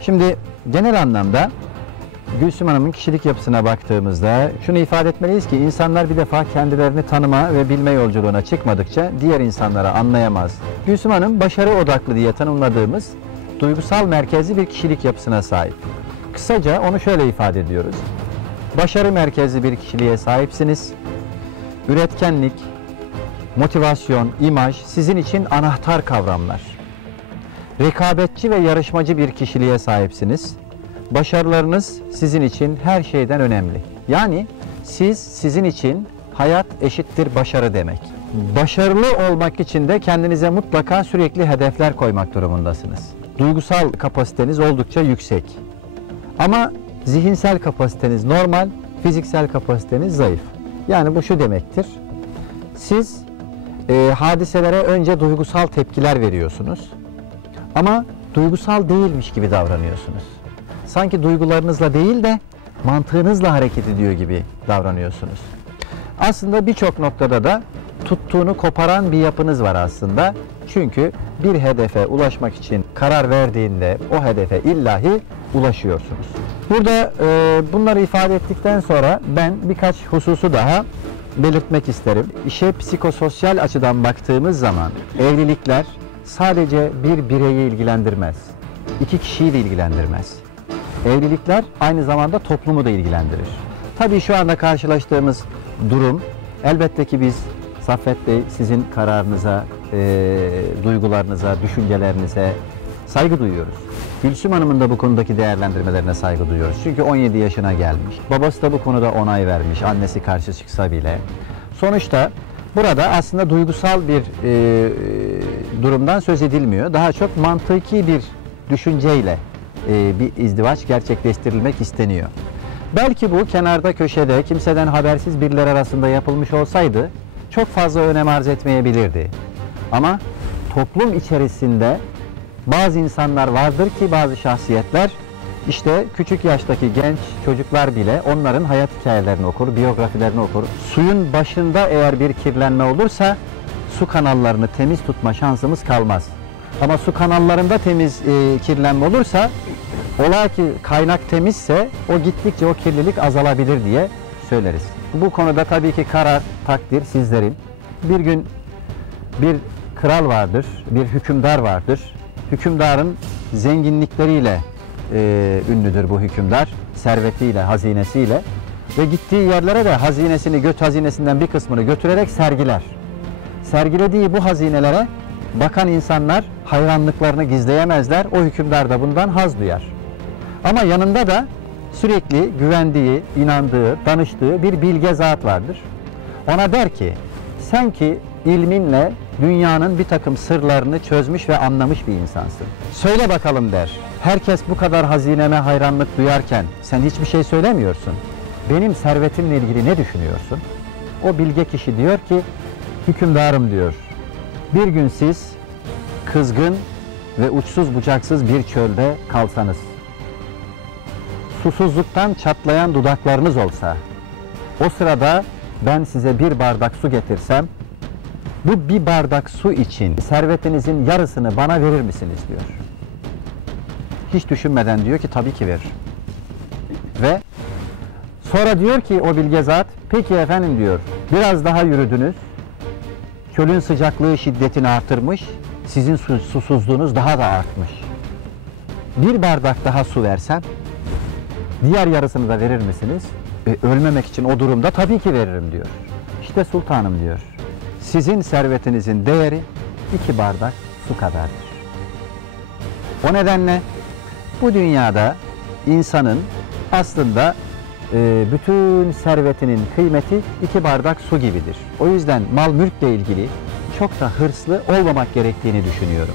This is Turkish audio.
Şimdi genel anlamda Gülsüm Hanım'ın kişilik yapısına baktığımızda şunu ifade etmeliyiz ki insanlar bir defa kendilerini tanıma ve bilme yolculuğuna çıkmadıkça diğer insanlara anlayamaz. Gülsüm Hanım başarı odaklı diye tanımladığımız duygusal merkezli bir kişilik yapısına sahip. Kısaca onu şöyle ifade ediyoruz. Başarı merkezli bir kişiliğe sahipsiniz. Üretkenlik, motivasyon, imaj sizin için anahtar kavramlar. Rekabetçi ve yarışmacı bir kişiliğe sahipsiniz. Başarılarınız sizin için her şeyden önemli. Yani siz sizin için hayat eşittir başarı demek. Başarılı olmak için de kendinize mutlaka sürekli hedefler koymak durumundasınız. Duygusal kapasiteniz oldukça yüksek. Ama zihinsel kapasiteniz normal, fiziksel kapasiteniz zayıf. Yani bu şu demektir. Siz e, hadiselere önce duygusal tepkiler veriyorsunuz. Ama duygusal değilmiş gibi davranıyorsunuz. Sanki duygularınızla değil de mantığınızla hareket ediyor gibi davranıyorsunuz. Aslında birçok noktada da tuttuğunu koparan bir yapınız var aslında. Çünkü bir hedefe ulaşmak için karar verdiğinde o hedefe illahi ulaşıyorsunuz. Burada e, bunları ifade ettikten sonra ben birkaç hususu daha belirtmek isterim. İşe psikososyal açıdan baktığımız zaman evlilikler sadece bir bireyi ilgilendirmez. iki kişiyi de ilgilendirmez. Evlilikler aynı zamanda toplumu da ilgilendirir. Tabii şu anda karşılaştığımız durum elbette ki biz Saffet Bey sizin kararınıza, e, duygularınıza, düşüncelerinize saygı duyuyoruz. Gülsüm Hanım'ın da bu konudaki değerlendirmelerine saygı duyuyoruz. Çünkü 17 yaşına gelmiş. Babası da bu konuda onay vermiş. Annesi karşı çıksa bile. Sonuçta burada aslında duygusal bir e, durumdan söz edilmiyor. Daha çok mantıki bir düşünceyle e, bir izdivaç gerçekleştirilmek isteniyor. Belki bu kenarda köşede kimseden habersiz birileri arasında yapılmış olsaydı çok fazla önem arz etmeyebilirdi. Ama toplum içerisinde bazı insanlar vardır ki bazı şahsiyetler işte küçük yaştaki genç çocuklar bile onların hayat hikayelerini okur, biyografilerini okur. Suyun başında eğer bir kirlenme olursa su kanallarını temiz tutma şansımız kalmaz. Ama su kanallarında temiz e, kirlenme olursa ola ki kaynak temizse o gittikçe o kirlilik azalabilir diye söyleriz. Bu konuda tabii ki karar, takdir sizlerin. Bir gün bir kral vardır, bir hükümdar vardır. Hükümdarın zenginlikleriyle e, ünlüdür bu hükümdar. Servetiyle, hazinesiyle. Ve gittiği yerlere de hazinesini, göt hazinesinden bir kısmını götürerek sergiler. Sergilediği bu hazinelere bakan insanlar hayranlıklarını gizleyemezler. O hükümdar da bundan haz duyar. Ama yanında da sürekli güvendiği, inandığı, danıştığı bir bilge zat vardır. Ona der ki, sen ki ilminle dünyanın bir takım sırlarını çözmüş ve anlamış bir insansın. Söyle bakalım der. Herkes bu kadar hazineme hayranlık duyarken sen hiçbir şey söylemiyorsun. Benim servetimle ilgili ne düşünüyorsun? O bilge kişi diyor ki, hükümdarım diyor. Bir gün siz kızgın ve uçsuz bucaksız bir çölde kalsanız, susuzluktan çatlayan dudaklarınız olsa, o sırada ben size bir bardak su getirsem, bu bir bardak su için servetinizin yarısını bana verir misiniz diyor. Hiç düşünmeden diyor ki tabii ki verir. Ve sonra diyor ki o bilge zat, peki efendim diyor, biraz daha yürüdünüz, çölün sıcaklığı şiddetini artırmış, sizin susuzluğunuz daha da artmış. Bir bardak daha su versem, diğer yarısını da verir misiniz? E, ölmemek için o durumda tabii ki veririm diyor. İşte sultanım diyor. Sizin servetinizin değeri iki bardak su kadardır. O nedenle bu dünyada insanın aslında e, bütün servetinin kıymeti iki bardak su gibidir. O yüzden mal mülkle ilgili çok da hırslı olmamak gerektiğini düşünüyorum.